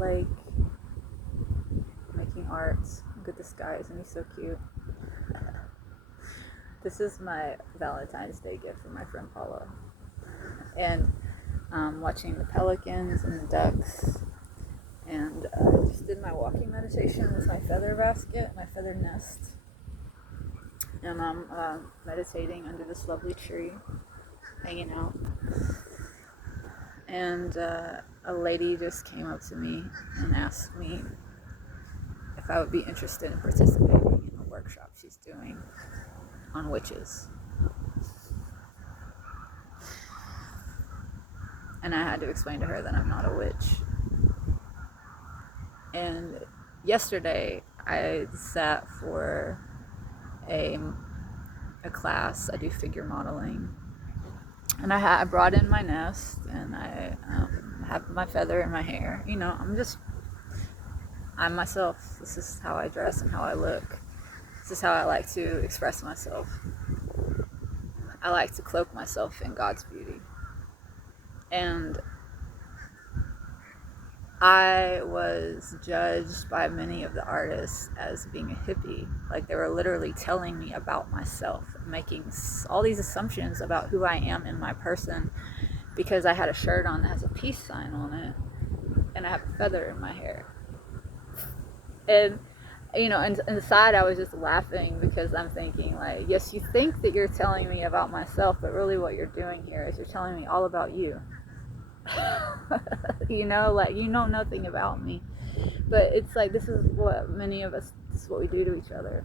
lake, making art. Look at this guy, isn't he so cute? This is my Valentine's Day gift from my friend Paula. And watching the pelicans and the ducks. And just did my walking meditation with my feather basket, my feather nest. And I'm meditating under this lovely tree, hanging out. And a lady just came up to me and asked me if I would be interested in participating in a workshop she's doing on witches. And I had to explain to her that I'm not a witch. And yesterday I sat for a class. I do figure modeling. And I brought in my nest, and I have my feather in my hair. You know, I'm myself. This is how I dress and how I look. This is how I like to express myself. I like to cloak myself in God's beauty. And I was judged by many of the artists as being a hippie. Like, they were literally telling me about myself, making all these assumptions about who I am in my person because I had a shirt on that has a peace sign on it and I have a feather in my hair. And, you know, inside I was just laughing because I'm thinking, like, yes, you think that you're telling me about myself, but really what you're doing here is you're telling me all about you. You know, like, you know nothing about me. But it's like, this is what many of us, this is what we do to each other.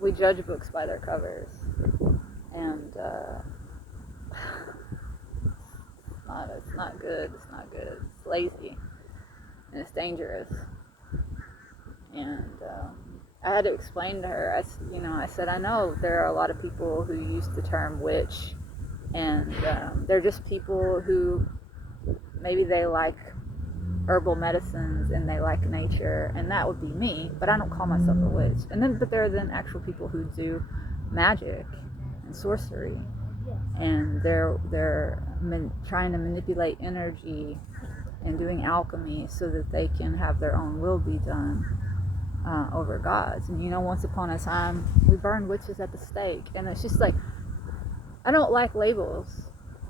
We judge books by their covers. And it's not good. It's not good. It's lazy. And it's dangerous. And I had to explain to her, I said, I know there are a lot of people who use the term witch, and they're just people who maybe they like herbal medicines and they like nature, and that would be me, but I don't call myself a witch. But there are then actual people who do magic and sorcery, and they're trying to manipulate energy and doing alchemy so that they can have their own will be done over God's. And, you know, once upon a time we burned witches at the stake, and it's just like, I don't like labels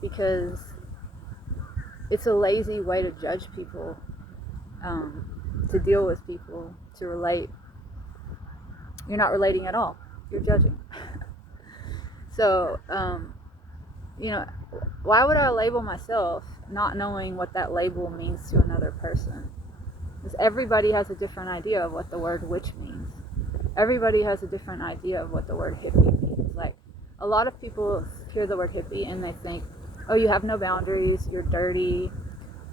because it's a lazy way to judge people, to deal with people, to relate. You're not relating at all, you're judging. So you know, why would I label myself not knowing what that label means to another person? Because everybody has a different idea of what the word witch means. Everybody has a different idea of what the word hippie means. Like, a lot of people hear the word hippie and they think, oh, you have no boundaries, you're dirty,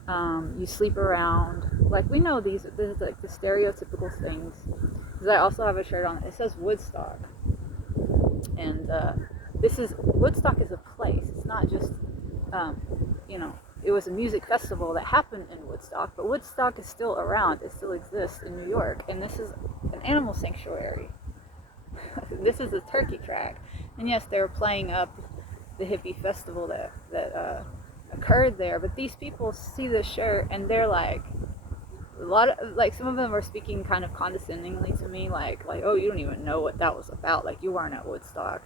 you sleep around. Like, we know this is like the stereotypical things. Because I also have a shirt on, it says Woodstock. And Woodstock is a place. It's not just, you know, it was a music festival that happened in Woodstock, but Woodstock is still around. It still exists in New York, and this is an animal sanctuary. This is a turkey track. And yes, they were playing up the hippie festival that occurred there, but these people see this shirt and they're like, some of them are speaking kind of condescendingly to me, like, oh, you don't even know what that was about, like, you weren't at Woodstock.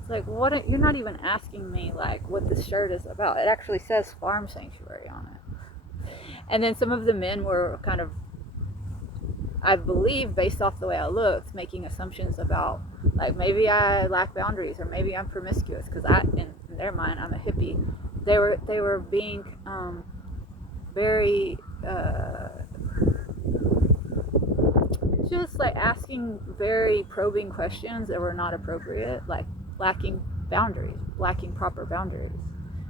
It's like, what? You're not even asking me, like, what this shirt is about. It actually says farm sanctuary on it. And then some of the men were kind of, I believe, based off the way I looked, making assumptions about, like, maybe I lack boundaries, or maybe I'm promiscuous, because in their mind, I'm a hippie. They were being very just like asking very probing questions that were not appropriate, like lacking boundaries, lacking proper boundaries.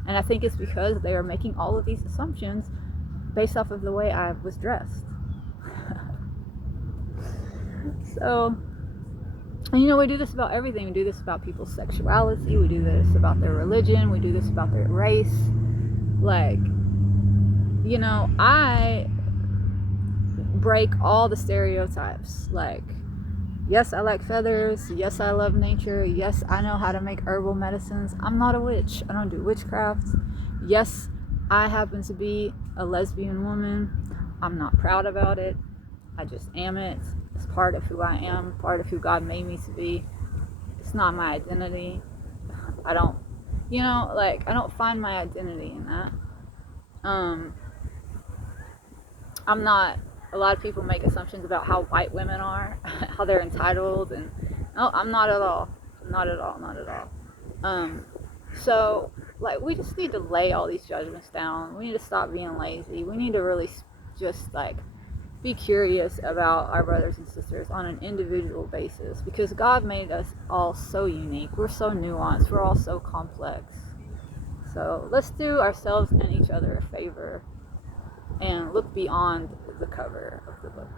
And I think it's because they are making all of these assumptions based off of the way I was dressed. So, you know, we do this about everything. We do this about people's sexuality. We do this about their religion. We do this about their race. Like, you know, I break all the stereotypes. Like, yes, I like feathers. Yes, I love nature. Yes, I know how to make herbal medicines. I'm not a witch. I don't do witchcraft. Yes, I happen to be a lesbian woman. I'm not proud about it. I just am it. It's part of who I am, part of who God made me to be. It's not my identity. I don't, I don't find my identity in that. I'm not, a lot of people make assumptions about how white women are, how they're entitled, and no, I'm not at all. Not at all, not at all. So, like, we just need to lay all these judgments down. We need to stop being lazy. We need to really just, like, be curious about our brothers and sisters on an individual basis, because God made us all so unique. We're so nuanced. We're all so complex. So let's do ourselves and each other a favor and look beyond the cover of the book.